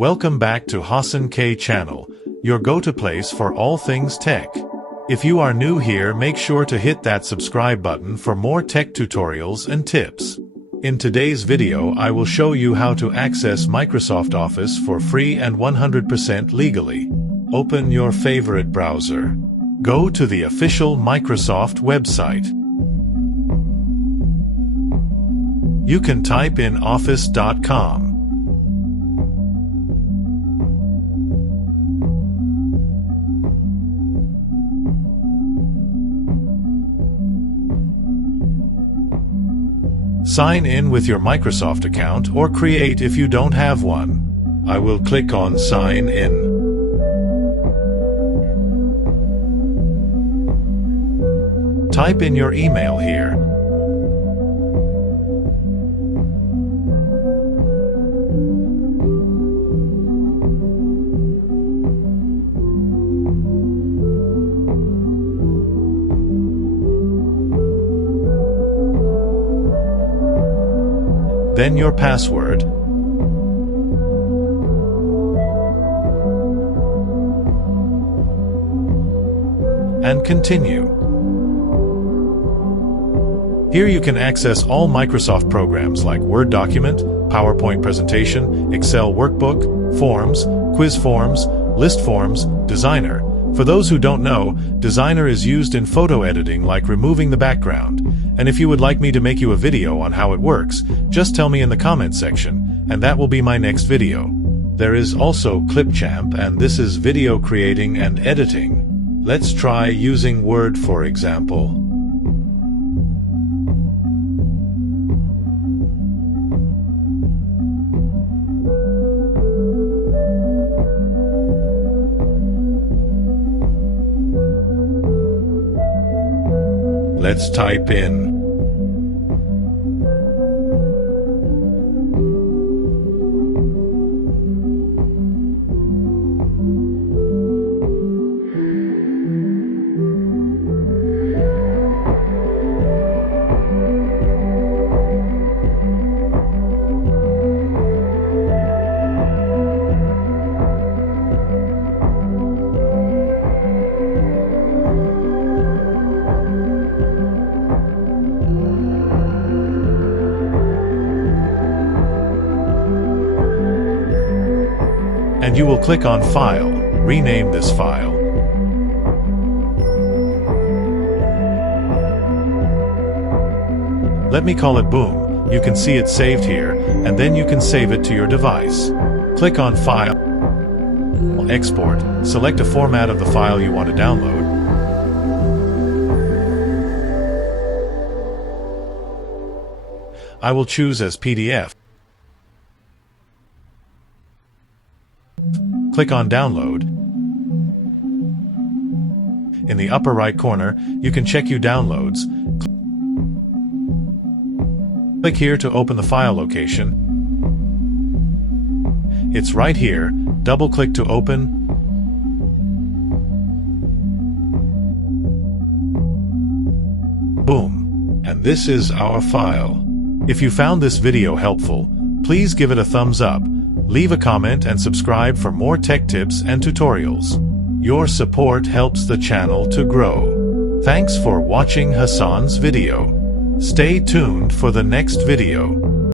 Welcome back to Hassan K channel, your go-to place for all things tech. If you are new here, make sure to hit that subscribe button for more tech tutorials and tips. In today's video, I will show you how to access Microsoft Office for free and 100% legally. Open your favorite browser. Go to the official Microsoft website. You can type in office.com. Sign in with your Microsoft account or create if you don't have one. I will click on Sign In. Type in your email here. Then your password. And continue. Here you can access all Microsoft programs like Word document, PowerPoint presentation, Excel workbook, forms, quiz forms, list forms, Designer. For those who don't know, Designer is used in photo editing like removing the background. And if you would like me to make you a video on how it works, just tell me in the comment section, and that will be my next video. There is also Clipchamp, and this is video creating and editing. Let's try using Word for example. Let's type in. And you will click on File. Rename this file. Let me call it Boom. You can see it saved here, and then you can save it to your device. Click on File, Export, select a format of the file you want to download. I will choose as PDF. Click on Download. In the upper right corner, you can check your downloads. Click here to open the file location. It's right here. Double-click to open. Boom. And this is our file. If you found this video helpful, please give it a thumbs up. Leave a comment and subscribe for more tech tips and tutorials. Your support helps the channel to grow. Thanks for watching Hassan's video. Stay tuned for the next video.